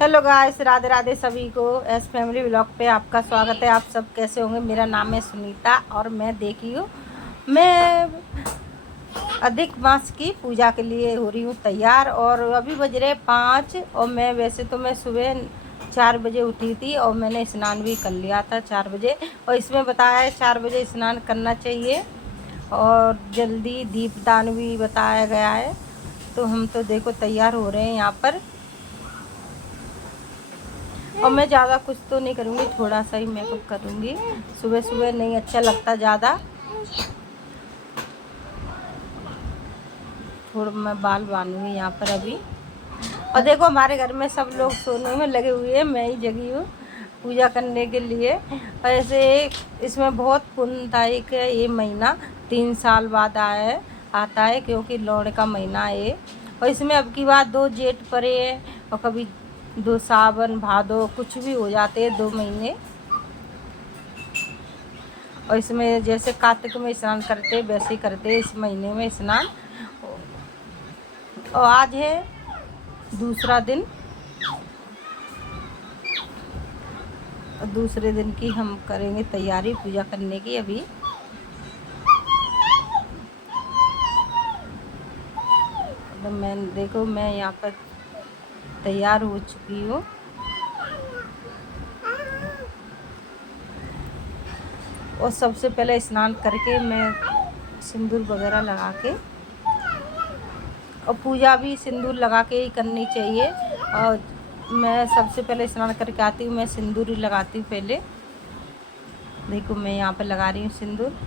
Hello guys, Radhe Radhe सभी को। S family vlog पे आपका स्वागत है। आप सब कैसे होंगे? मेरा नाम है सुनीता और मैं देखी हूँ, मैं अधिक मास की पूजा के लिए हो रही हूँ तैयार। और अभी बज रहे 5 और मैं वैसे तो मैं सुबह 4 बजे उठी थी और मैंने स्नान भी कर लिया था 4 बजे। और इसमें बताया है 4 बजे स्नान करना चाहिए और जल्दी दीपदान भी बताया गया है। तो हम तो देखो तैयार हो रहे हैं यहाँ पर। और मैं ज़्यादा कुछ तो नहीं करूँगी, थोड़ा सा ही मेकअप करूँगी। सुबह सुबह नहीं अच्छा लगता ज़्यादा। थोड़ा मैं बाल बांधूँगी यहाँ पर अभी। और देखो हमारे घर में सब लोग सोने में लगे हुए हैं, मैं ही जगी हूँ पूजा करने के लिए। और ऐसे इसमें बहुत पुण्यदायक है ये महीना, 3 साल बाद आता है क्योंकि लौड़ का महीना है ये। और इसमें अब की बात 2 जेठ पड़े हैं और कभी 2 सावन भादो कुछ भी हो जाते हैं 2 महीने। और इसमें जैसे कार्तिक में स्नान करते वैसे ही करते इस महीने में स्नान। और आज है दूसरा दिन, दूसरे दिन की हम करेंगे तैयारी पूजा करने की। अभी तो मैं देखो मैं यहाँ पर तैयार हो चुकी हूँ। और सबसे पहले स्नान करके मैं सिंदूर वगैरह लगा के, और पूजा भी सिंदूर लगा के ही करनी चाहिए। और मैं सबसे पहले स्नान करके आती हूँ, मैं सिंदूर ही लगाती हूँ पहले। देखो मैं यहाँ पे लगा रही हूँ सिंदूर।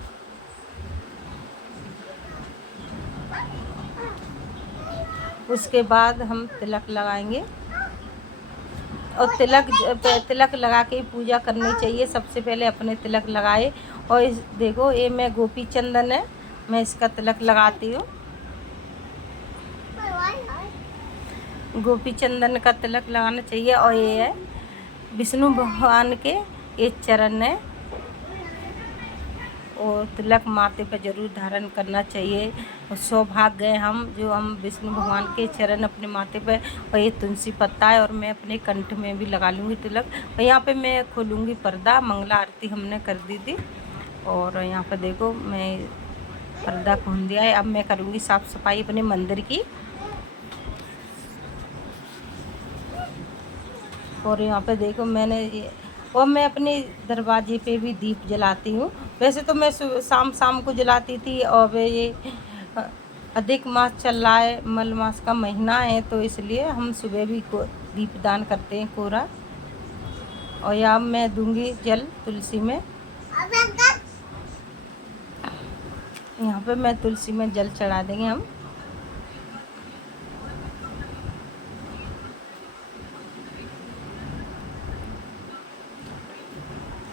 उसके बाद हम तिलक लगाएंगे और तिलक लगा के पूजा करनी चाहिए। सबसे पहले अपने तिलक लगाए। और इस देखो ये मैं गोपी चंदन है, मैं इसका तिलक लगाती हूँ। गोपी चंदन का तिलक लगाना चाहिए। और ये है विष्णु भगवान के ये चरण है और तिलक माथे पर जरूर धारण करना चाहिए। और सौभाग्य है हम जो हम विष्णु भगवान के चरण अपने माथे पर। और ये तुलसी पत्ता है और मैं अपने कंठ में भी लगा लूँगी तिलक। और यहाँ पे मैं खोलूँगी पर्दा, मंगला आरती हमने कर दी थी। और यहाँ पर देखो मैं पर्दा खोल दिया है। अब मैं करूँगी साफ़ सफाई अपने मंदिर की। और यहाँ पे देखो मैंने ये, और मैं अपने दरवाजे पे भी दीप जलाती हूँ। वैसे तो मैं शाम को जलाती थी। और ये अधिक मास चल रहा है, मल मास का महीना है, तो इसलिए हम सुबह भी दीपदान करते हैं कोरा। और यहाँ मैं दूंगी जल तुलसी में। यहाँ पे मैं तुलसी में जल चढ़ा देंगे हम।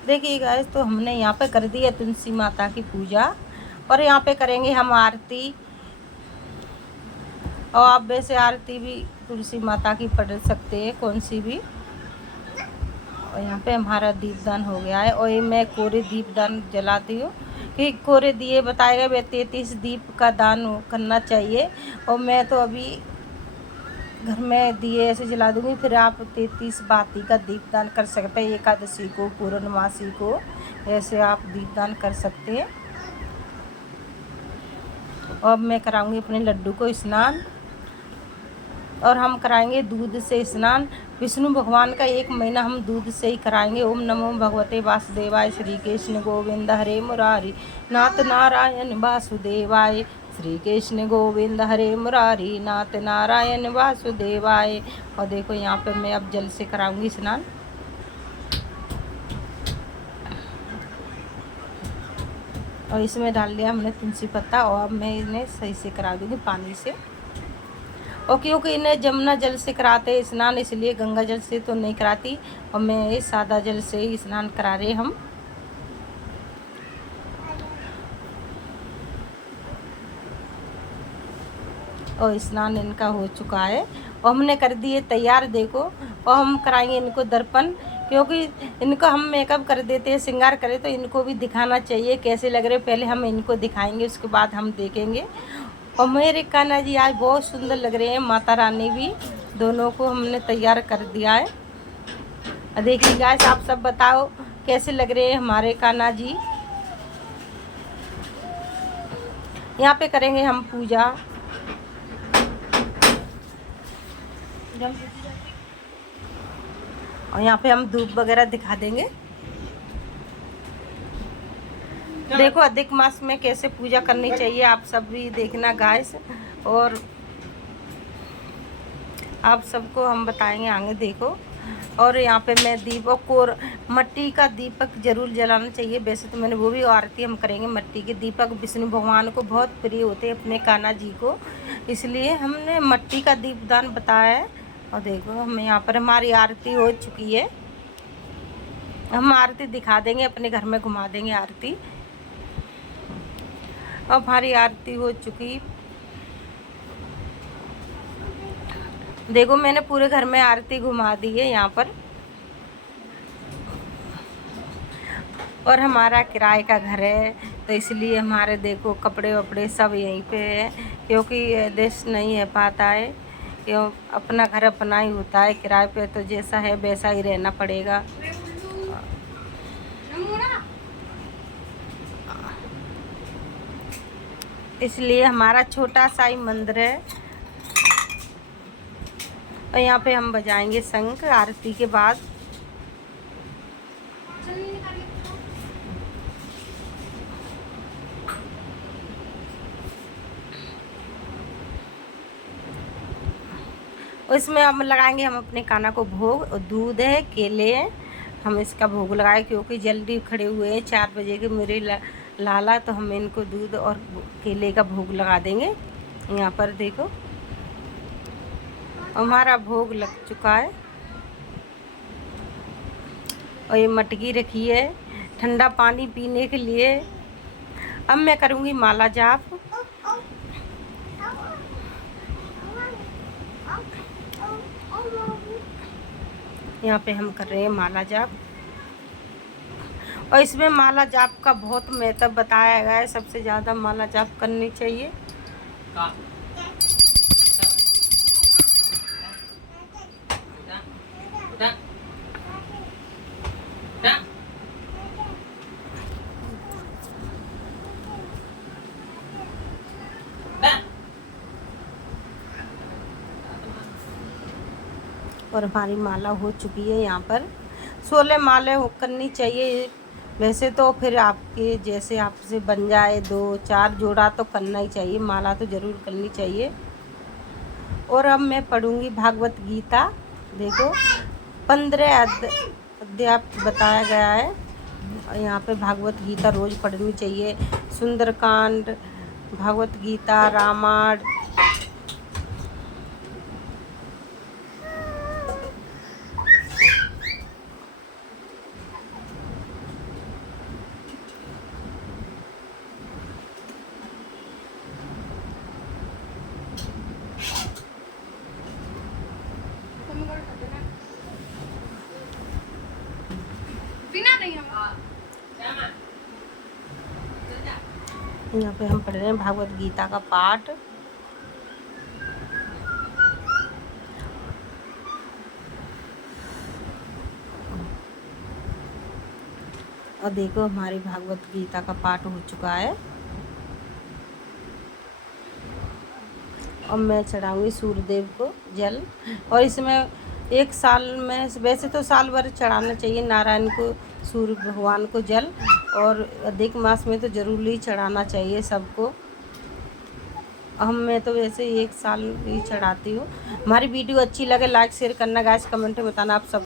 देखिए गाइस, तो हमने यहाँ पे कर दी है तुलसी माता की पूजा। और यहाँ पे करेंगे हम आरती। और आप वैसे आरती भी तुलसी माता की पढ़ सकते हैं, कौन सी भी। और यहाँ पे हमारा दीपदान हो गया है। और ये मैं कोरे दीपदान जलाती हूँ कि कोरे दिए बताए गए वे 33 दीप का दान करना चाहिए। और मैं तो अभी घर में दिए ऐसे जला दूँगी, फिर आप 33 बाती का दीपदान कर सकते हैं। एकादशी को, पूर्णमासी को ऐसे आप दीपदान कर सकते हैं। और अब मैं कराऊंगी अपने लड्डू को स्नान। और हम कराएंगे दूध से स्नान। विष्णु भगवान का 1 महीना हम दूध से ही कराएंगे। ओम नमो भगवते वासुदेवाय, श्री कृष्ण गोविंद हरे मुरारी, नाथ नारायण वासुदेवाय, श्री कृष्ण गोविंद हरे मुरारी, नाथ नारायण वासुदेवाय। और देखो यहाँ पे मैं अब जल से कराऊंगी स्नान। और इसमें डाल दिया हमने तुलसी पत्ता। और अब मैं इन्हें सही से करा दूँगी पानी से। और क्योंकि इन्हें जमुना जल से कराते हैं स्नान, इसलिए गंगा जल से तो नहीं कराती। और मैं सादा जल से ही स्नान करा रहे हम। और स्नान इनका हो चुका है और हमने कर दिए तैयार। देखो, और हम कराएंगे इनको दर्पण, क्योंकि इनको हम मेकअप कर देते हैं, श्रृंगार करें तो इनको भी दिखाना चाहिए कैसे लग रहे। पहले हम इनको दिखाएंगे, उसके बाद हम देखेंगे। और मेरे कान्हा जी आज बहुत सुंदर लग रहे हैं, माता रानी भी दोनों को हमने तैयार कर दिया है। देखिए गाइस, आप सब बताओ कैसे लग रहे हैं हमारे कान्हा जी। यहाँ पे करेंगे हम पूजा। और यहाँ पे हम धूप वगैरह दिखा देंगे। देखो अधिक मास में कैसे पूजा करनी चाहिए, आप सब भी देखना गाइस। और आप सबको हम बताएंगे आगे, देखो। और यहाँ पे मैं दीपक को, मट्टी का दीपक जरूर जलाना चाहिए। वैसे तो मैंने वो भी आरती हम करेंगे मट्टी के दीपक। विष्णु भगवान को बहुत प्रिय होते हैं अपने कान्हा जी को, इसलिए हमने मट्टी का दीपदान बताया है। और देखो हम यहाँ पर हमारी आरती हो चुकी है। हम आरती दिखा देंगे, अपने घर में घुमा देंगे आरती। अब हमारी आरती हो चुकी, देखो मैंने पूरे घर में आरती घुमा दी है यहाँ पर। और हमारा किराए का घर है, तो इसलिए हमारे देखो कपड़े वपड़े सब यहीं पे है, क्योंकि देश नहीं है पाता है। क्यों, अपना घर अपना ही होता है, किराए पे तो जैसा है वैसा ही रहना पड़ेगा। इसलिए हमारा छोटा सा ही मंदिर है। और यहाँ पे हम बजाएंगे शंख आरती के बाद। और इसमें हम लगाएंगे हम अपने कान्हा को भोग। और दूध है, केले हैं, हम इसका भोग लगाए, क्योंकि जल्दी खड़े हुए हैं 4 बजे के मेरे लाला, तो हम इनको दूध और केले का भोग लगा देंगे। यहाँ पर देखो हमारा भोग लग चुका है। और ये मटकी रखी है ठंडा पानी पीने के लिए। अब मैं करूँगी माला जाप। यहाँ पे हम कर रहे हैं माला जाप। और इसमें माला जाप का बहुत महत्व बताया गया है। सबसे ज़्यादा माला जाप करनी चाहिए। और हमारी माला हो चुकी है। यहाँ पर 16 माले करनी चाहिए वैसे तो, फिर आपके जैसे आपसे बन जाए 2-4 जोड़ा तो करना ही चाहिए, माला तो ज़रूर करनी चाहिए। और अब मैं पढ़ूँगी भागवत गीता। देखो 15 अध्याय बताया गया है। और यहाँ पे भागवत गीता रोज़ पढ़नी चाहिए। सुंदरकांड, भागवत गीता, रामायण। यहाँ पे हम पढ़ रहे हैं भागवत गीता का पाठ। और देखो हमारी भागवत गीता का पाठ हो चुका है। और मैं चढ़ाऊंगी सूर्यदेव को जल। और इसमें एक साल में, वैसे तो साल भर चढ़ाना चाहिए नारायण को, सूर्य भगवान को जल। और अधिक मास में तो जरूर ही चढ़ाना चाहिए सबको। मैं तो वैसे 1 साल ही चढ़ाती हूँ। हमारी वीडियो अच्छी लगे लाइक शेयर करना गाइस, कमेंट में बताना आप सब।